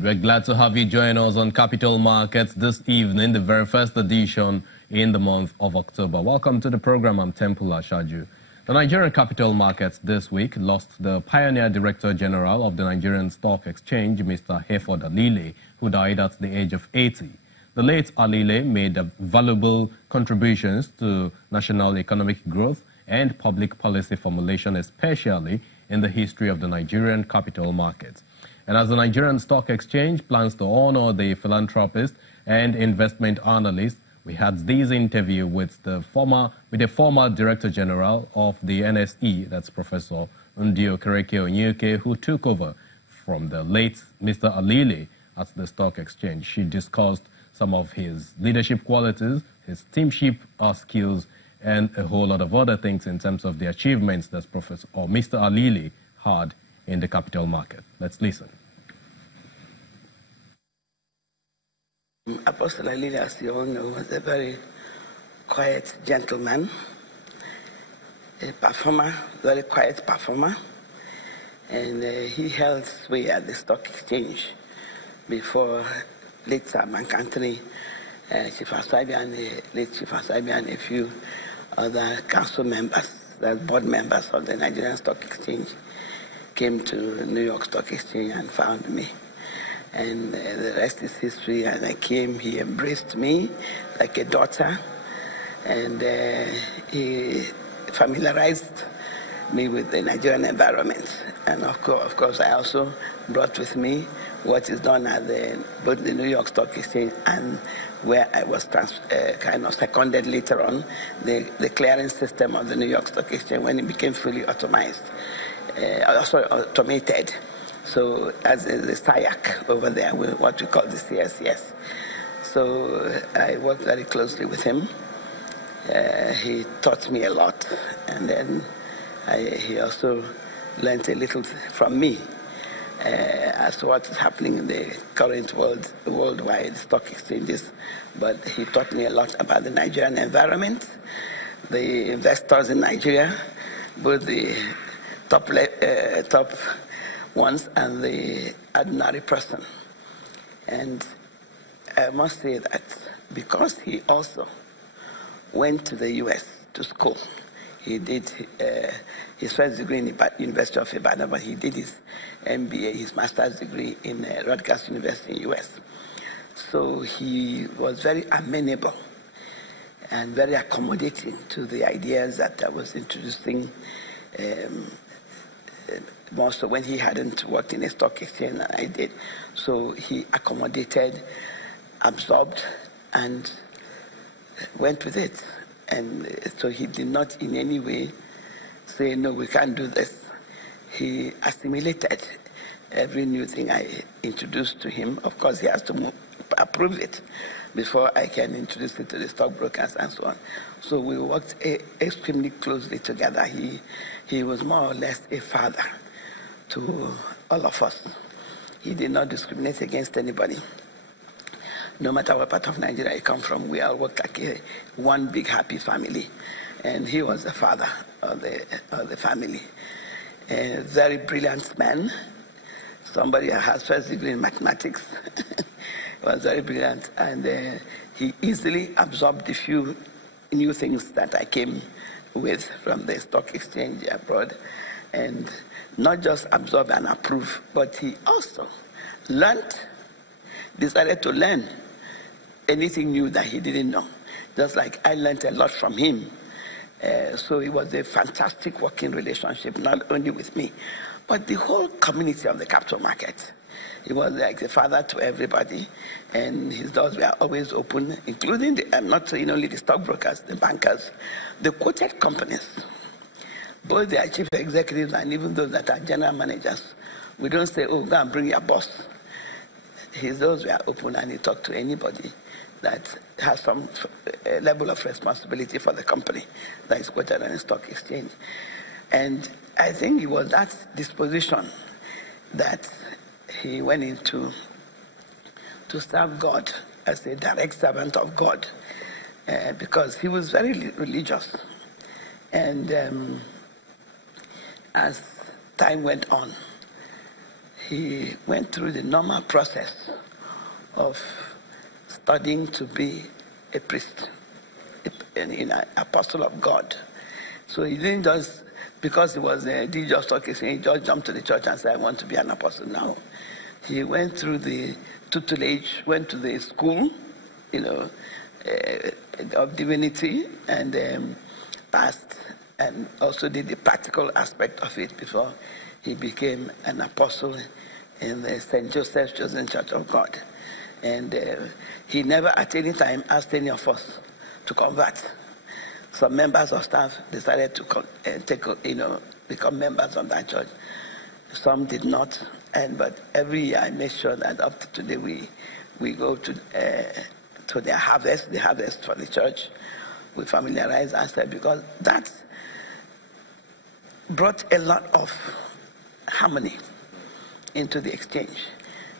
And we're glad to have you join us on Capital Markets this evening, the very first edition in the month of October. Welcome to the program. I'm Temple Ashaju. The Nigerian Capital Markets this week lost the pioneer Director General of the Nigerian Stock Exchange, Mr. Hayford Alile, who died at the age of 80. The late Alile made valuable contributions to national economic growth and public policy formulation, especially in the history of the Nigerian capital markets. And as the Nigerian Stock Exchange plans to honor the philanthropist and investment analyst, we had this interview with the former Director General of the NSE, that's Professor Okereke Onyuike, who took over from the late Mr. Alile at the Stock Exchange. She discussed some of his leadership qualities, his teamship skills, and a whole lot of other things in terms of the achievements that Mr. Alile had in the capital market. Let's listen. Apostle Alile, as you all know, was a very quiet gentleman, a performer, very quiet performer, and he held sway at the stock exchange before late Sir Bank Anthony, Chief Asabi, and the late Chief Asabi, and a few other council members, the board members of the Nigerian Stock Exchange, came to New York Stock Exchange and found me. And the rest is history. And I came, he embraced me like a daughter, and he familiarized me with the Nigerian environment. And of course, I also brought with me what is done at both the New York Stock Exchange and where I was kind of seconded later on, the clearing system of the New York Stock Exchange when it became fully automated. So as the SIAC over there, what we call the CSCS. So I worked very closely with him. He taught me a lot, and then he also learned a little from me as to what is happening in the current worldwide stock exchanges. But he taught me a lot about the Nigerian environment, the investors in Nigeria, both the top ones and the ordinary person. And I must say that because he also went to the U.S. to school, he did his first degree in the University of Ibadan, but he did his MBA, his master's degree in Rutgers University in the U.S. So he was very amenable and very accommodating to the ideas that I was introducing, more so when he hadn't worked in a stock exchange and I did. So he accommodated, absorbed, and went with it. And so he did not in any way say, no, we can't do this. He assimilated every new thing I introduced to him. Of course, he has to approve it before I can introduce it to the stockbrokers and so on. So we worked extremely closely together. He was more or less a father to all of us. He did not discriminate against anybody. No matter what part of Nigeria you come from, we all worked like one big happy family. And he was the father of the family. A very brilliant man. Somebody who has first degree in mathematics. Was very brilliant. And he easily absorbed the few new things that I came with from the stock exchange abroad. And not just absorb and approve, but he also decided to learn anything new that he didn't know. Just like I learned a lot from him. So it was a fantastic working relationship, not only with me, but the whole community of the capital market. He was like the father to everybody, and his doors were always open, including I'm not saying only the stockbrokers, the bankers, the quoted companies, both their chief executives and even those that are general managers. We don't say, oh, go and bring your boss. His doors were open, and he talked to anybody that has some level of responsibility for the company that is quoted on the stock exchange. And I think it was that disposition that he went into to serve God as a direct servant of God, because he was very religious. And as time went on, he went through the normal process of studying to be a priest, an apostle of God. So he didn't just, because he was a DJ talking, he just jumped to the church and said, I want to be an apostle now. He went through the tutelage, went to the school, of divinity, and passed, and also did the practical aspect of it before he became an apostle in the St. Joseph's Chosen Church of God. And he never at any time asked any of us to convert. Some members of staff decided to become members of that church. Some did not, but every year I make sure that up to today we go to their harvest, the harvest for the church. We familiarize ourselves because that brought a lot of harmony into the exchange.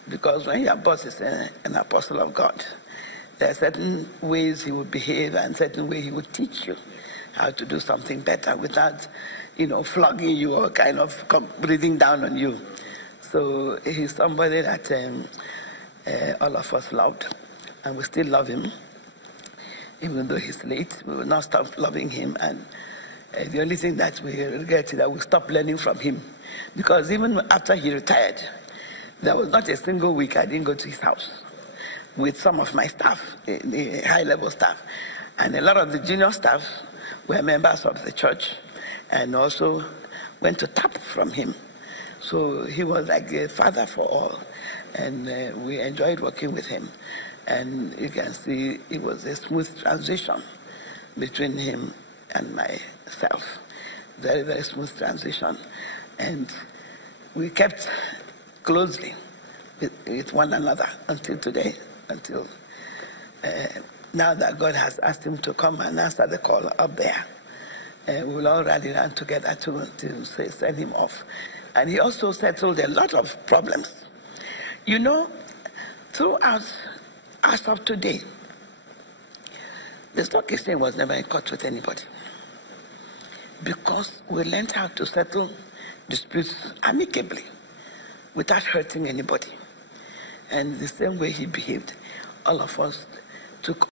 Because when your boss is an apostle of God, there are certain ways he would behave and certain ways he would teach you how to do something better without, flogging you or kind of breathing down on you. So he's somebody that all of us loved, and we still love him. Even though he's late, we will not stop loving him. And the only thing that we regret is that we stopped learning from him. Because even after he retired, there was not a single week I didn't go to his house with some of my staff, the high-level staff. And a lot of the junior staff were members of the church and also went to tap from him. So he was like a father for all. And we enjoyed working with him. And you can see it was a smooth transition between him and myself. Very, very smooth transition. And we kept closely with one another until today, until now that God has asked him to come and answer the call up there. We'll all rally around together to send him off. And he also settled a lot of problems. Throughout as of today, the stock exchange was never in court with anybody because we learned how to settle disputes amicably without hurting anybody. And the same way he behaved, all of us took